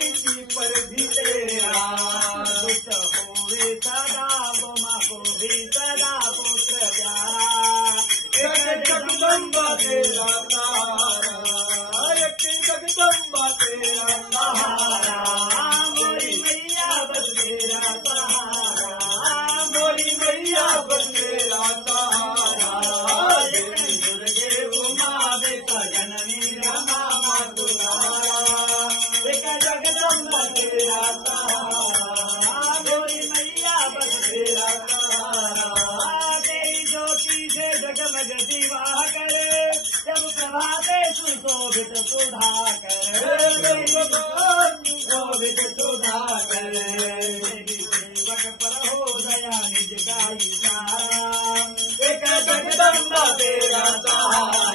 तिथि पर भी तेरा दुष्ट होवे सदा गोमा को भी सदा पुत्र प्यारा एक जगदम्बा तेरा तारा एक जगदम्बा तेरा सहारा मोरी मैया बस तेरा सहारा मोरी मैया बस तेरा सहारा दुर्गे उमा बेटा जननी रमा मातुरारा एक जगदम्बा तेरा सहारा मोरी मैया बस तेरा सहारा तेरी ज्योति से जगमग दिवाकर जब प्रभाते सुशोभित सुधाकर शोभित सुधाकर देवी सेवक पर हो दया निज गाई सारा एक जगदम्बा तेरा सहारा